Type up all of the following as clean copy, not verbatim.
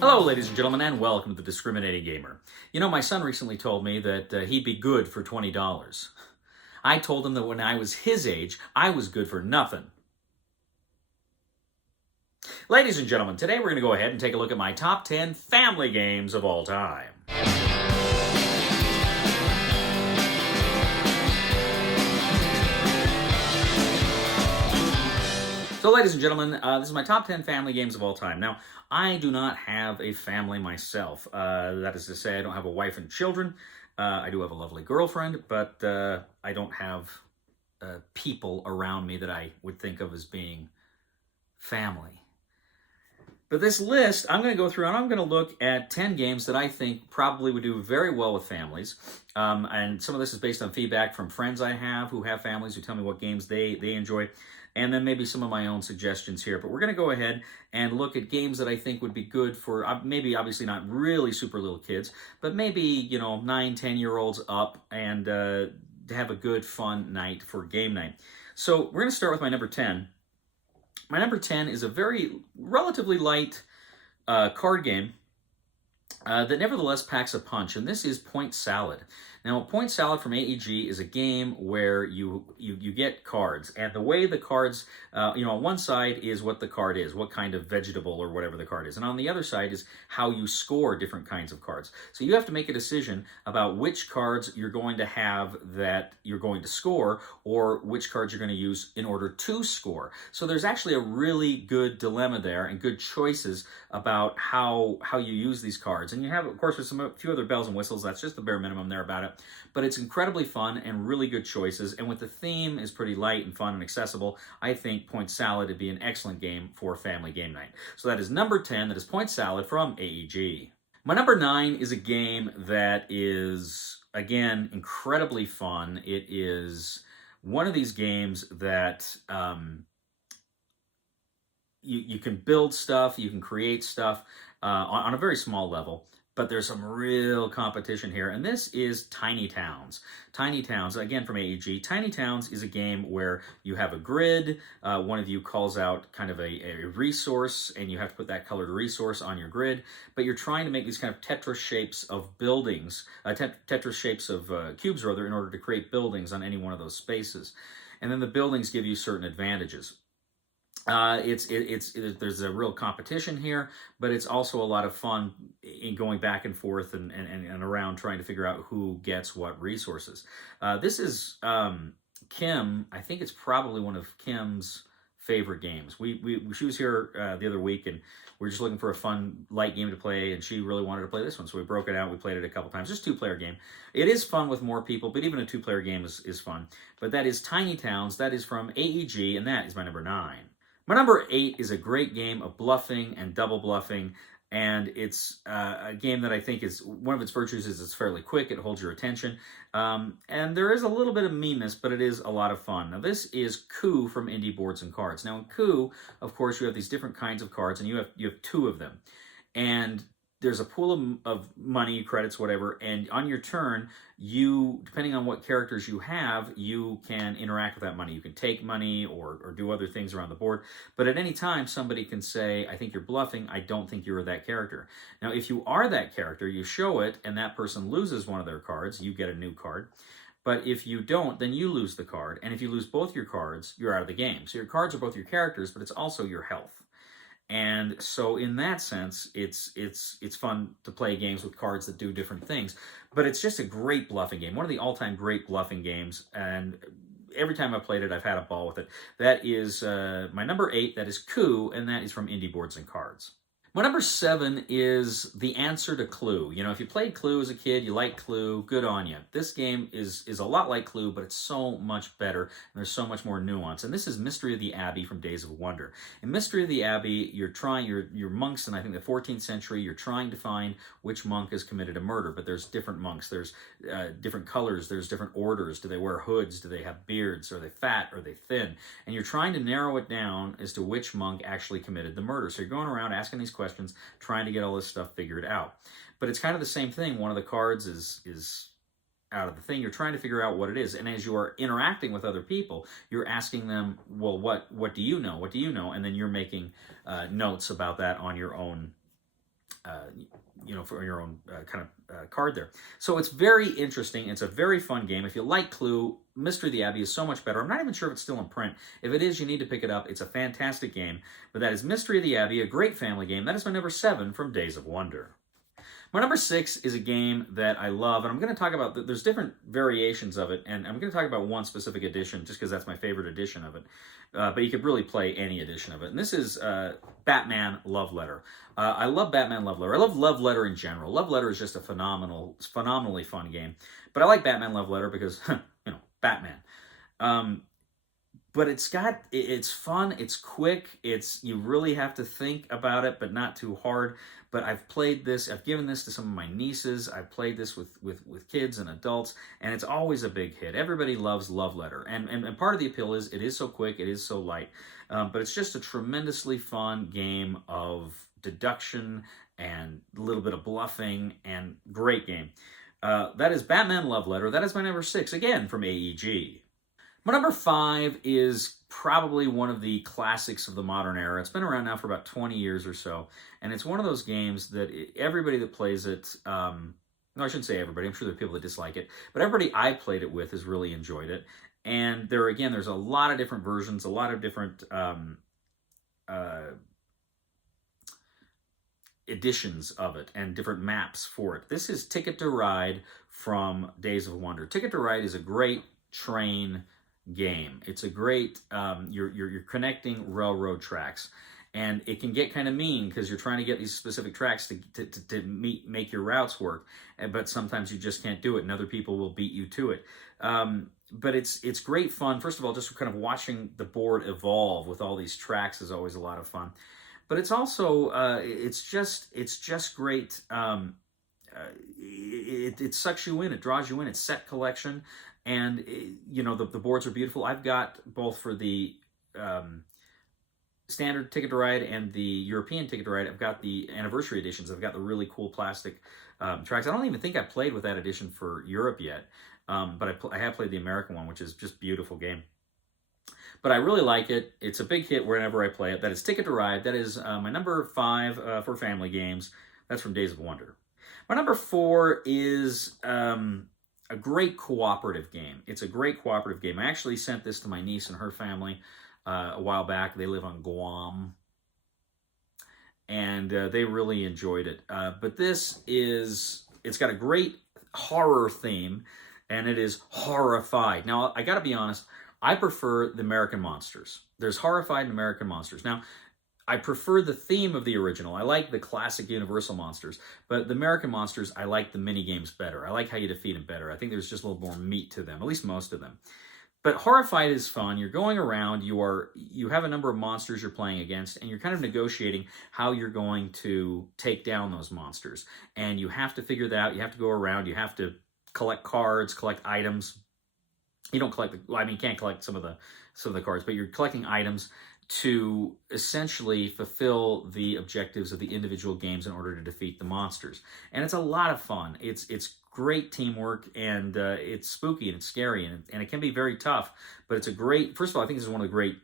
Hello, ladies and gentlemen, and welcome to The Discriminating Gamer. You know, my son recently told me that he'd be good for $20. I told him that when I was his age, I was good for nothing. Ladies and gentlemen, today we're going to go ahead and take a look at my top 10 family games of all time. So, ladies and gentlemen, this is my top 10 family games of all time. Now, I do not have a family myself. That is to say, I don't have a wife and children. I do have a lovely girlfriend, but I don't have people around me that I would think of as being family. But this list, I'm going to go through and I'm going to look at 10 games that I think probably would do very well with families. And some of this is based on feedback from friends I have who have families who tell me what games they enjoy. And then maybe some of my own suggestions here. But we're going to go ahead and look at games that I think would be good for maybe obviously not really super little kids, but maybe, 9, 10-year-olds up and to have a good, fun night for game night. So we're going to start with my number 10. My number 10 is a very relatively light card game that nevertheless packs a punch, and this is Point Salad. Now, Point Salad from AEG is a game where you get cards, and the way the cards, on one side is what the card is, what kind of vegetable or whatever the card is, and on the other side is how you score different kinds of cards. So you have to make a decision about which cards you're going to have that you're going to score, or which cards you're going to use in order to score. So there's actually a really good dilemma there, and good choices about how you use these cards. And you have, of course, with a few other bells and whistles. That's just the bare minimum there about it. But it's incredibly fun and really good choices. And with the theme is pretty light and fun and accessible, I think Point Salad would be an excellent game for family game night. So that is number 10. That is Point Salad from AEG. My number 9 is a game that is, again, incredibly fun. It is one of these games that you can build stuff, you can create stuff on a very small level. But there's some real competition here, and this is Tiny Towns. Tiny Towns, again from AEG. Tiny Towns is a game where you have a grid. One of you calls out kind of a resource, and you have to put that colored resource on your grid. But you're trying to make these kind of Tetris shapes of buildings, Tetris shapes of cubes, rather, in order to create buildings on any one of those spaces. And then the buildings give you certain advantages. There's a real competition here, but it's also a lot of fun in going back and forth and around trying to figure out who gets what resources. This is Kim. I think it's probably one of Kim's favorite games. She was here the other week, and we were just looking for a fun, light game to play, and she really wanted to play this one, so we broke it out. We played it a couple times. Just a 2-player game. It is fun with more people, but even a 2-player game is fun. But that is Tiny Towns. That is from AEG, and that is my number 9. My number 8 is a great game of bluffing and double bluffing, and it's a game that I think is, one of its virtues is it's fairly quick, it holds your attention, and there is a little bit of meanness, but it is a lot of fun. Now this is Coup from Indie Boards and Cards. Now in Coup, of course, you have these different kinds of cards, and you have 2 of them, and there's a pool of money, credits, whatever, and on your turn, you, depending on what characters you have, you can interact with that money. You can take money or do other things around the board, but at any time, somebody can say, I think you're bluffing, I don't think you're that character. Now, if you are that character, you show it, and that person loses one of their cards, you get a new card. But if you don't, then you lose the card, and if you lose both your cards, you're out of the game. So your cards are both your characters, but it's also your health. And so in that sense, it's fun to play games with cards that do different things. But it's just a great bluffing game. One of the all-time great bluffing games. And every time I've played it, I've had a ball with it. That is my number 8. That is Coup, and that is from Indie Boards and Cards. My number 7 is the answer to Clue. You know, if you played Clue as a kid, you like Clue, good on you. This game is a lot like Clue, but it's so much better, and there's so much more nuance. And this is Mystery of the Abbey from Days of Wonder. In Mystery of the Abbey, you're monks in, I think, the 14th century. You're trying to find which monk has committed a murder, but there's different monks. There's different colors. There's different orders. Do they wear hoods? Do they have beards? Are they fat? Are they thin? And you're trying to narrow it down as to which monk actually committed the murder. So you're going around asking these questions, trying to get all this stuff figured out. But it's kind of the same thing. One of the cards is out of the thing. You're trying to figure out what it is. And as you are interacting with other people, you're asking them, well, what do you know? What do you know? And then you're making notes about that on your own for your own kind of card there. So it's very interesting. It's a very fun game. If you like Clue, Mystery of the Abbey is so much better. I'm not even sure if it's still in print. If it is, you need to pick it up. It's a fantastic game. But that is Mystery of the Abbey, a great family game. That is my number 7 from Days of Wonder. My number 6 is a game that I love, and I'm going to talk about, there's different variations of it, and I'm going to talk about one specific edition, just because that's my favorite edition of it. But you could really play any edition of it. And this is Batman Love Letter. I love Batman Love Letter. I love Love Letter in general. Love Letter is just a phenomenally fun game. But I like Batman Love Letter because, Batman. But it's fun, it's quick, you really have to think about it, but not too hard. But I've given this to some of my nieces, I've played this with kids and adults, and it's always a big hit. Everybody loves Love Letter, and part of the appeal is it is so quick, it is so light, but it's just a tremendously fun game of deduction and a little bit of bluffing, and great game. That is Batman Love Letter. That is my number 6, again from AEG. My number 5 is probably one of the classics of the modern era. It's been around now for about 20 years or so, and it's one of those games that everybody that plays it, no, I shouldn't say everybody, I'm sure there are people that dislike it, but everybody I played it with has really enjoyed it. And there's a lot of different versions, a lot of different editions of it, and different maps for it. This is Ticket to Ride from Days of Wonder. Ticket to Ride is a great train game. It's a great, you're connecting railroad tracks, and it can get kind of mean because you're trying to get these specific tracks to make your routes work, but sometimes you just can't do it, and other people will beat you to it. But it's great fun. First of all, just kind of watching the board evolve with all these tracks is always a lot of fun. But it's also it's just great. It sucks you in. It draws you in. It's set collection. And, the boards are beautiful. I've got both for the standard Ticket to Ride and the European Ticket to Ride. I've got the anniversary editions. I've got the really cool plastic tracks. I don't even think I played with that edition for Europe yet. But I have played the American one, which is just a beautiful game. But I really like it. It's a big hit whenever I play it. That is Ticket to Ride. That is my number 5 for family games. That's from Days of Wonder. My number 4 is a great cooperative game. It's a great cooperative game. I actually sent this to my niece and her family a while back. They live on Guam, and they really enjoyed it. But it's got a great horror theme, and it is Horrified. Now, I gotta be honest, I prefer the American Monsters. There's Horrified and American Monsters. Now, I prefer the theme of the original. I like the classic Universal monsters, but the American monsters, I like the mini games better. I like how you defeat them better. I think there's just a little more meat to them, at least most of them. But Horrified is fun. You're going around, you have a number of monsters you're playing against, and you're kind of negotiating how you're going to take down those monsters. And you have to figure that out. You have to go around. You have to collect cards, collect items. You don't collect you can't collect some of the cards, but you're collecting items to essentially fulfill the objectives of the individual games in order to defeat the monsters. And it's a lot of fun. It's great teamwork, and it's spooky and it's scary, and it can be very tough, but it's first of all, I think this is one of the great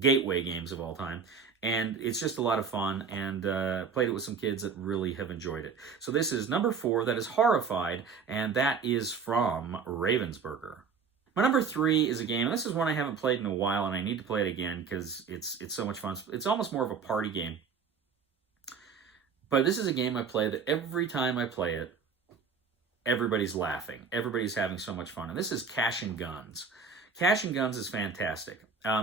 gateway games of all time, and it's just a lot of fun, and played it with some kids that really have enjoyed it. So this is number 4, that is Horrified, and that is from Ravensburger. My number 3 is a game, and this is one I haven't played in a while, and I need to play it again because it's so much fun. It's almost more of a party game. But this is a game I play that every time I play it, everybody's laughing. Everybody's having so much fun. And this is Cash and Guns. Cash and Guns is fantastic.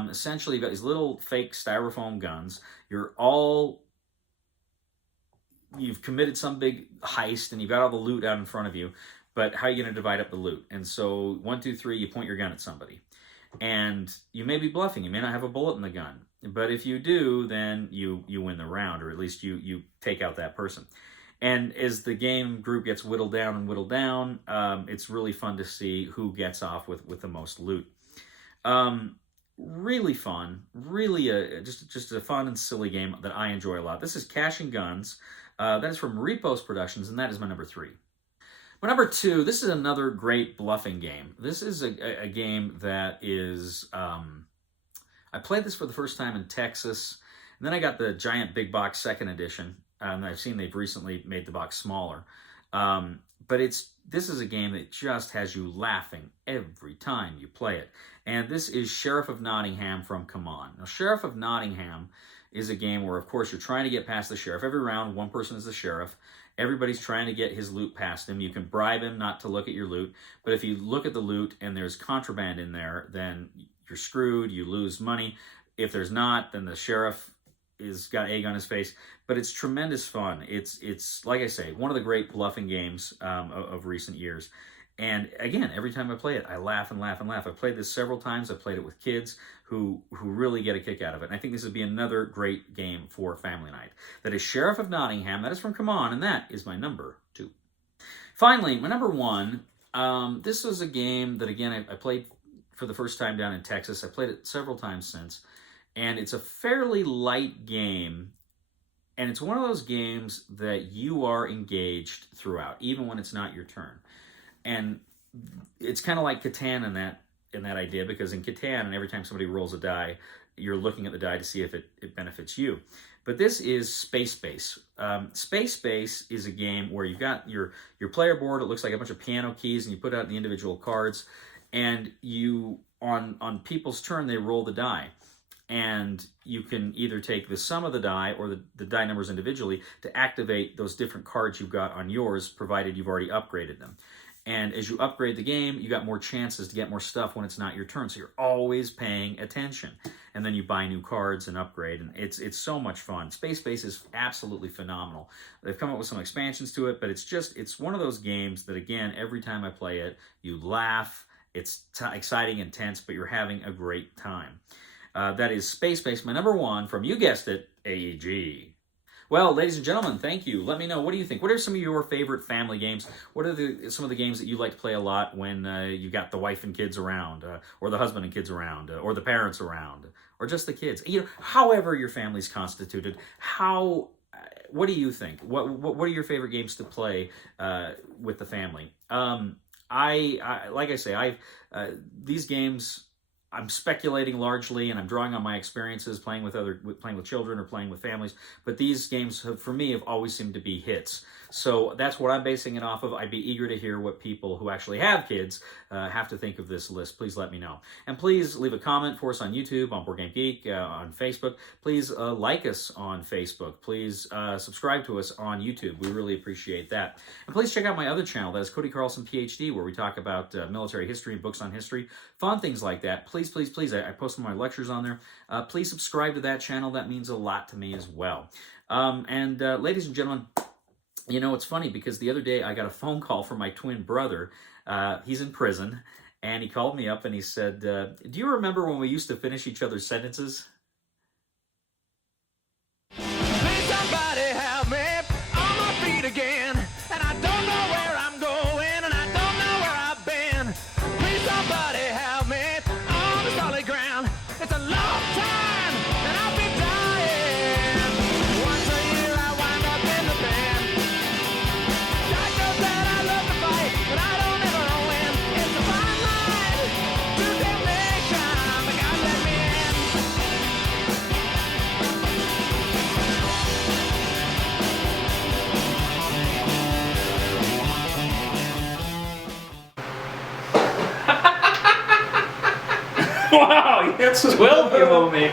Essentially, you've got these little fake styrofoam guns. You've committed some big heist, and you've got all the loot out in front of you. But how are you going to divide up the loot? And so 1, 2, 3, you point your gun at somebody. And you may be bluffing. You may not have a bullet in the gun. But if you do, then you win the round, or at least you take out that person. And as the game group gets whittled down, it's really fun to see who gets off with the most loot. Really fun. Really just a fun and silly game that I enjoy a lot. This is Cash and Guns. That is from Repos Productions, and that is my number 3. My number 2, this is another great bluffing game. This is a game that is, I played this for the first time in Texas, and then I got the giant big box second edition I've seen they've recently made the box smaller. But this is a game that just has you laughing every time you play it. And this is Sheriff of Nottingham from Come On. Now, Sheriff of Nottingham is a game where, of course, you're trying to get past the sheriff. Every round, one person is the sheriff. Everybody's trying to get his loot past him. You can bribe him not to look at your loot. But if you look at the loot and there's contraband in there, then you're screwed. You lose money. If there's not, then the sheriff is got egg on his face. But it's tremendous fun. It's like I say, one of the great bluffing games of recent years. And again, every time I play it, I laugh and laugh and laugh. I've played this several times. I've played it with kids who really get a kick out of it. And I think this would be another great game for family night. That is Sheriff of Nottingham. That is from Come On, and that is my number 2. Finally, my number 1. This was a game that, again, I played for the first time down in Texas. I played it several times since. And it's a fairly light game. And it's one of those games that you are engaged throughout, even when it's not your turn. And it's kind of like Catan in that idea, because in Catan, and every time somebody rolls a die, you're looking at the die to see if it benefits you. But this is Space Base. Space Base is a game where you've got your player board. It looks like a bunch of piano keys, and you put out the individual cards. And you, on people's turn, they roll the die. And you can either take the sum of the die or the die numbers individually to activate those different cards you've got on yours, provided you've already upgraded them. And as you upgrade the game, you got more chances to get more stuff when it's not your turn. So you're always paying attention. And then you buy new cards and upgrade. And it's so much fun. Space Base is absolutely phenomenal. They've come up with some expansions to it, but it's one of those games that, again, every time I play it, you laugh. It's exciting and tense, but you're having a great time. That is Space Base, my number 1 from, you guessed it, AEG. Well, ladies and gentlemen, thank you. Let me know, what do you think? What are some of your favorite family games? What are some of the games that you like to play a lot when you got the wife and kids around, or the husband and kids around, or the parents around, or just the kids? However your family's constituted, what do you think? What are your favorite games to play with the family? I like I say, these games, I'm speculating largely, and I'm drawing on my experiences playing with children or playing with families. But these games, for me, have always seemed to be hits. So that's what I'm basing it off of. I'd be eager to hear what people who actually have kids have to think of this list. Please let me know. And please leave a comment for us on YouTube, on Board Game Geek, on Facebook. Please like us on Facebook. Please subscribe to us on YouTube. We really appreciate that. And please check out my other channel. That is Cody Carlson, PhD, where we talk about military history and books on history. Fun things like that. Please, please, please. I post my lectures on there. Please subscribe to that channel. That means a lot to me as well. Ladies and gentlemen, it's funny because the other day I got a phone call from my twin brother. He's in prison, and he called me up and he said, do you remember when we used to finish each other's sentences? Please somebody help me on my feet again, and I don't know where I'm going, and I don't know where I've been. Please somebody help me on the solid ground. It's a long time, and I'll be dying. Once a year I wind up in the band. God knows that I love to fight, but I don't ever win. It's a fine line to damnation, but God let me in. Wow, that's 12 you owe me.